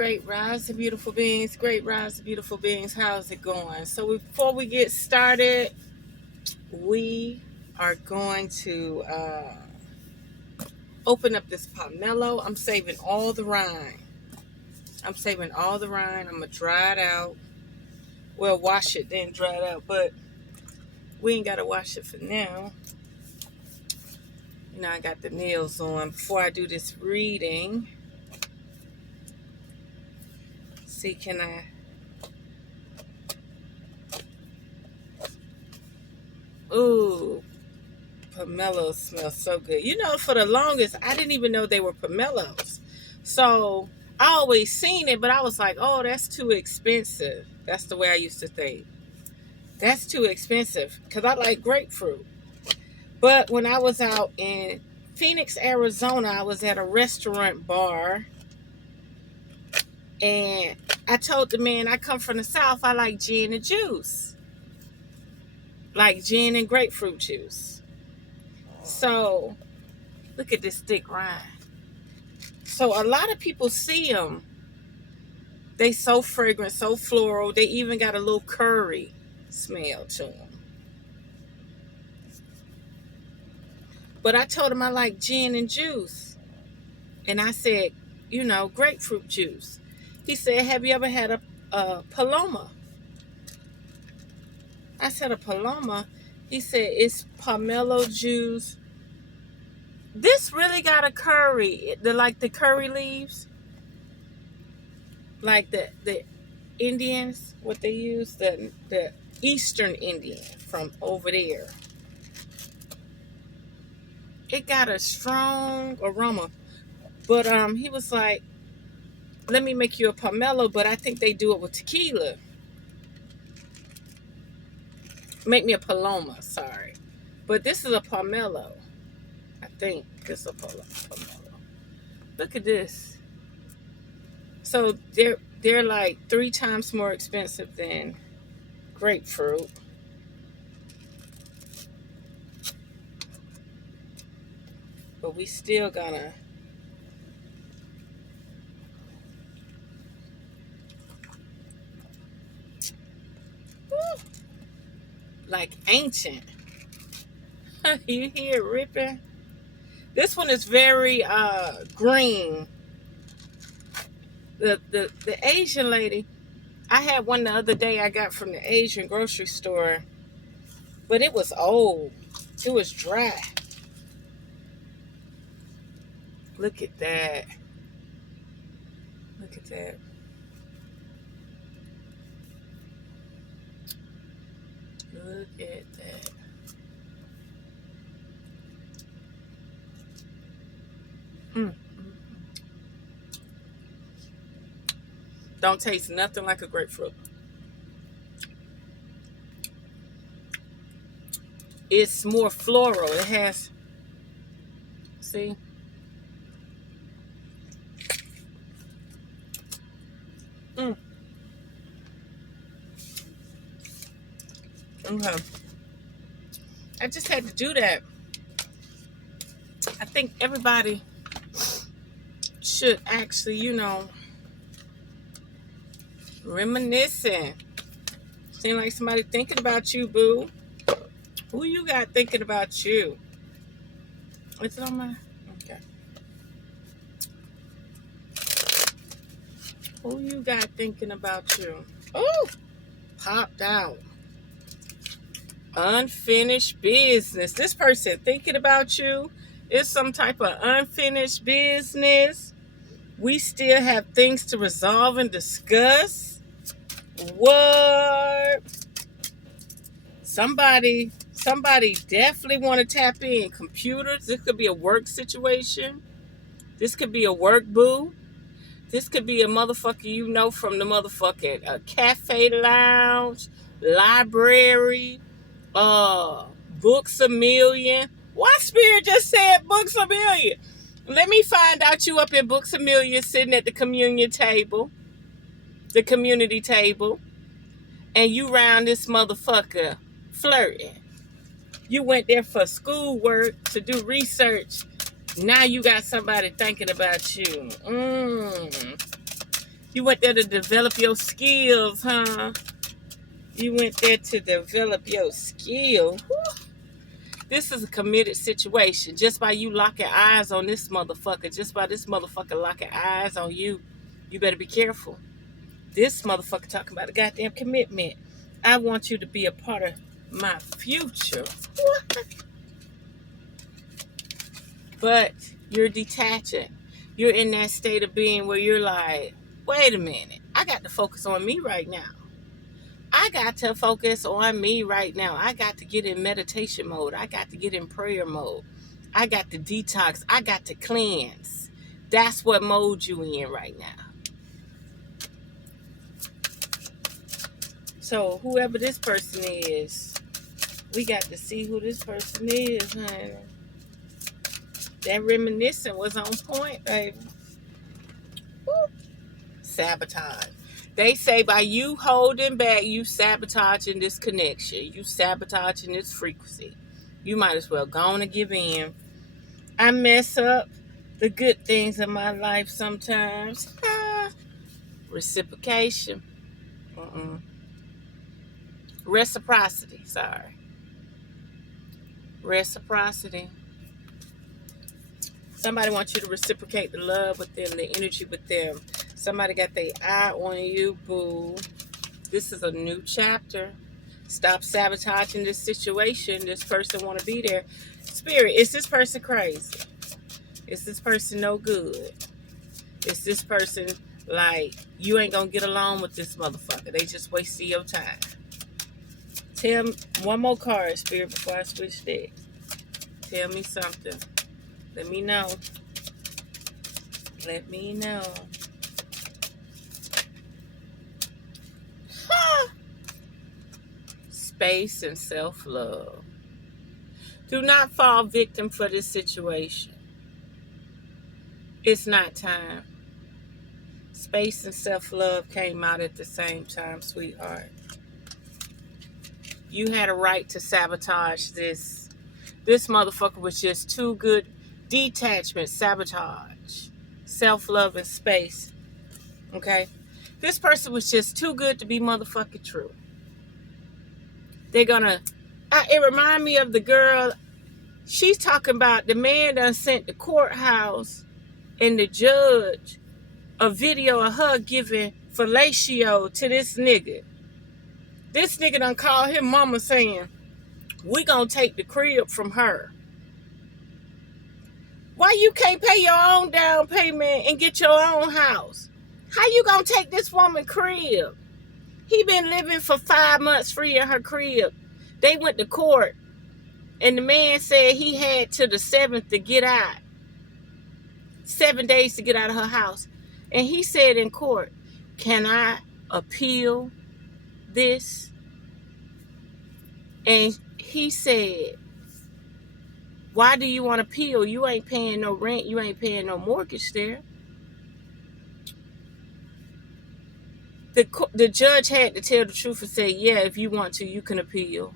Great rise, beautiful beings. Great rise, beautiful beings. How's it going? So before we get started, we are going to open up this pomelo. I'm saving all the rind. I'm going to dry it out. Well, wash it, then dry it out. But we ain't got to wash it for now. You know, I got the nails on. Before I do this reading, see, can I... Ooh, pomelos smell so good. You know, for the longest, I didn't even know they were pomelos. So I always seen it, but I was like, oh, that's too expensive. That's the way I used to think. That's too expensive because I like grapefruit. But when I was out in Phoenix, Arizona, I was at a restaurant bar. And I told the man, I come from the South, I like gin and juice. Like gin and grapefruit juice. So, look at this thick rind. So, a lot of people see them. They so fragrant, so floral. They even got a little curry smell to them. But I told him I like gin and juice. And I said, you know, grapefruit juice. He said, have you ever had a Paloma? I said, a Paloma? He said, it's pomelo juice. This really got a curry. Like the curry leaves. Like the Indians, what they use, the Eastern Indian from over there. It got a strong aroma. But he was like, let me make you a pomelo, but I think they do it with tequila. Make me a Paloma, sorry. But this is a pomelo. I think it's a pomelo. Look at this. So they're like 3 times more expensive than grapefruit. But we still gonna like ancient. You hear it ripping? This one is very green. The Asian lady, I had one the other day I got from the Asian grocery store, but it was old. It was dry. Look at that. Look at that. Look at that. Don't taste nothing like a grapefruit. It's more floral. It has, see? Okay. I just had to do that. I think everybody should actually, you know, reminiscing. Seem like somebody thinking about you, boo. Who you got thinking about you? Is it on my... Okay. Who you got thinking about you? Oh, popped out. Unfinished business. This person thinking about you is some type of unfinished business. We still have things to resolve and discuss. What? Somebody definitely want to tap in. Computers. This could be a work situation. This could be a work boo. This could be a motherfucker you know from the motherfucking cafe lounge, library, Books a Million. Why Spirit just said Books a Million? Let me find out you up in Books a Million sitting at the communion table, the community table, and you round this motherfucker flirting. You went there for schoolwork to do research. Now you got somebody thinking about you. You went there to develop your skills, huh? You went there to develop your skill. This is a committed situation. Just by you locking eyes on this motherfucker, just by this motherfucker locking eyes on you, you better be careful. This motherfucker talking about a goddamn commitment. I want you to be a part of my future. What? But you're detaching. You're in that state of being where you're like, wait a minute. I got to focus on me right now. I got to focus on me right now. I got to get in meditation mode. I got to get in prayer mode. I got to detox. I got to cleanse. That's what mode you in right now. So whoever this person is, we got to see who this person is, honey. That reminiscent was on point, baby. Woo. Sabotage. They say by you holding back, you sabotaging this connection. You sabotaging this frequency. You might as well go on and give in. I mess up the good things in my life sometimes. Reciprocation. Reciprocity. Sorry. Reciprocity. Somebody wants you to reciprocate the love with them, the energy with them. Somebody got their eye on you, boo. This is a new chapter. Stop sabotaging this situation. This person want to be there. Spirit, is this person crazy? Is this person no good? Is this person like, you ain't going to get along with this motherfucker? They just wasting your time. Tell me one more card, Spirit, before I switch deck. Tell me something. Let me know. Let me know. Space and self-love. Do not fall victim for this situation. It's not time. Space and self-love came out at the same time, sweetheart. You had a right to sabotage this. This motherfucker was just too good. Detachment, sabotage, self-love, and space. Okay? This person was just too good to be motherfucking true. They're gonna... it remind me of the girl. She's talking about the man done sent the courthouse and the judge a video of her giving fellatio to this nigga. This nigga done called his mama saying, we gonna take the crib from her. Why you can't pay your own down payment and get your own house? How you gonna take this woman crib? He been living for 5 months free in her crib. They went to court, and the man said he had to the 7th to get out. 7 days to get out of her house. And he said in court, can I appeal this? And he said, why do you want to appeal? You ain't paying no rent. You ain't paying no mortgage there. The judge had to tell the truth and say, yeah, if you want to, you can appeal.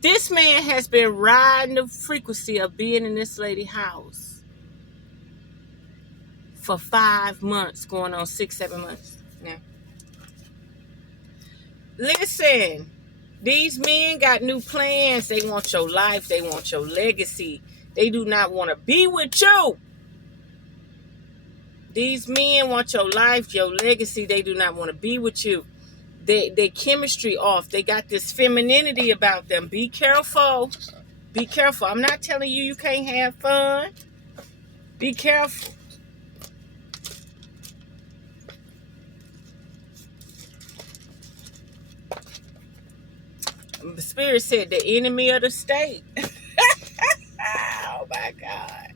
This man has been riding the frequency of being in this lady's house for 5 months, going on 6-7 months now. Listen. These men got new plans. They want your life. They want your legacy. They do not want to be with you. These men want your life, your legacy. They do not want to be with you. Their chemistry off. They got this femininity about them. Be careful. Be careful. I'm not telling you you can't have fun. Be careful. The Spirit said the enemy of the state. Oh my God.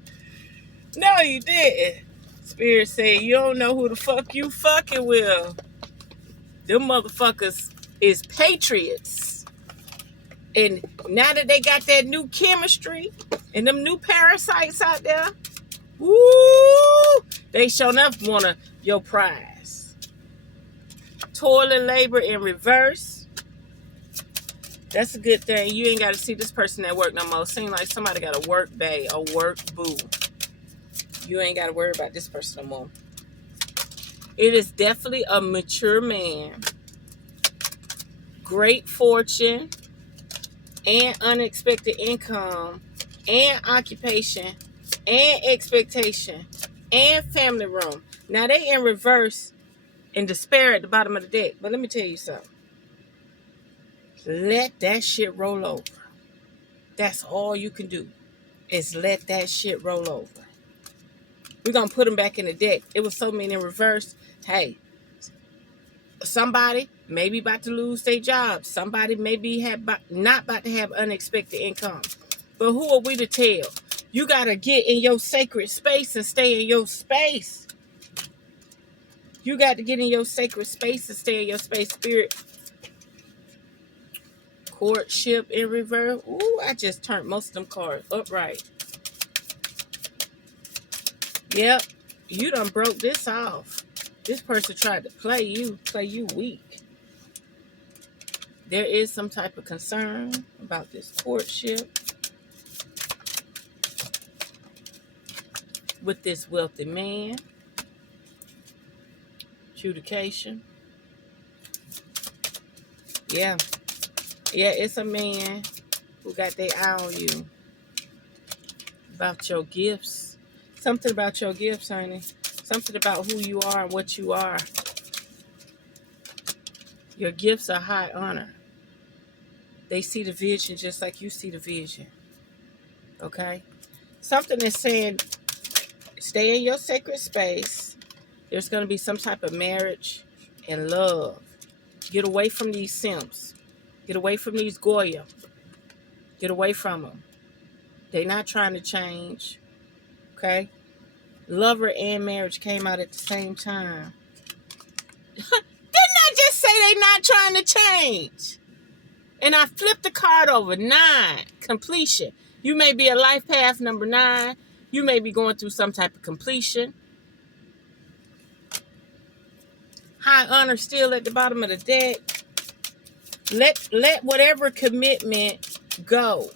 No, you didn't. Spirit said you don't know who the fuck you fucking with. Them motherfuckers is patriots. And now that they got that new chemistry and them new parasites out there, woo, they sure enough want your prize. Toil and labor in reverse. That's a good thing. You ain't got to see this person at work no more. Seems like somebody got a work bae, a work boo. You ain't got to worry about this person no more. It is definitely a mature man. Great fortune and unexpected income and occupation and expectation and family room. Now they in reverse and despair at the bottom of the deck. But let me tell you something. Let that shit roll over. That's all you can do is let that shit roll over. We're going to put them back in the deck. It was so many in reverse. Hey, somebody maybe about to lose their job. Somebody maybe not about to have unexpected income. But who are we to tell? You got to get in your sacred space and stay in your space. You got to get in your sacred space and stay in your space. Spirit. Courtship in reverse. Ooh, I just turned most of them cards upright. Yep. You done broke this off. This person tried to play you weak. There is some type of concern about this courtship with this wealthy man. Adjudication. Yeah. Yeah, it's a man who got their eye on you. About your gifts. Something about your gifts, honey. Something about who you are and what you are. Your gifts are high honor. They see the vision just like you see the vision. Okay? Something is saying, stay in your sacred space. There's going to be some type of marriage and love. Get away from these simps. Get away from these Goya. Get away from them. They're not trying to change. Okay? Lover and marriage came out at the same time. Didn't I just say they're not trying to change? And I flipped the card over. 9. Completion. You may be a life path number 9. You may be going through some type of completion. High honor still at the bottom of the deck. Let whatever commitment go.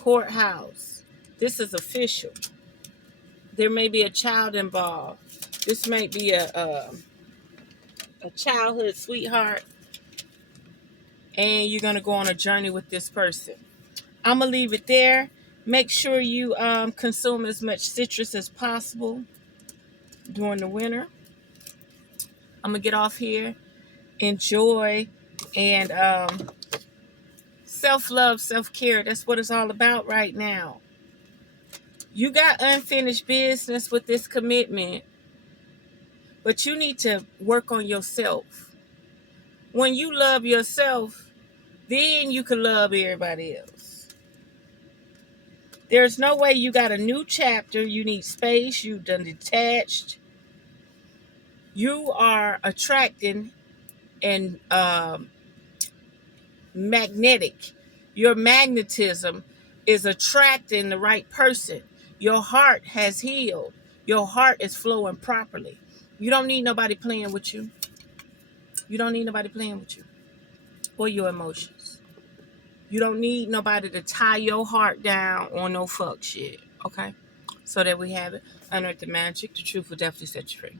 Courthouse. This is official. There may be a child involved. This may be a childhood sweetheart. And you're going to go on a journey with this person. I'm going to leave it there. Make sure you consume as much citrus as possible during the winter. I'm going to get off here. Enjoy. And self-love, self-care. That's what it's all about right now. You got unfinished business with this commitment. But you need to work on yourself. When you love yourself, then you can love everybody else. There's no way you got a new chapter. You need space. You've done detached. You are attracting and magnetic. Your magnetism is attracting the right person. Your heart has healed. Your heart is flowing properly. You don't need nobody playing with you. You don't need nobody playing with you or your emotions. You don't need nobody to tie your heart down on no fuck shit. Okay? So that we have it. Unearth the magic. The truth will definitely set you free.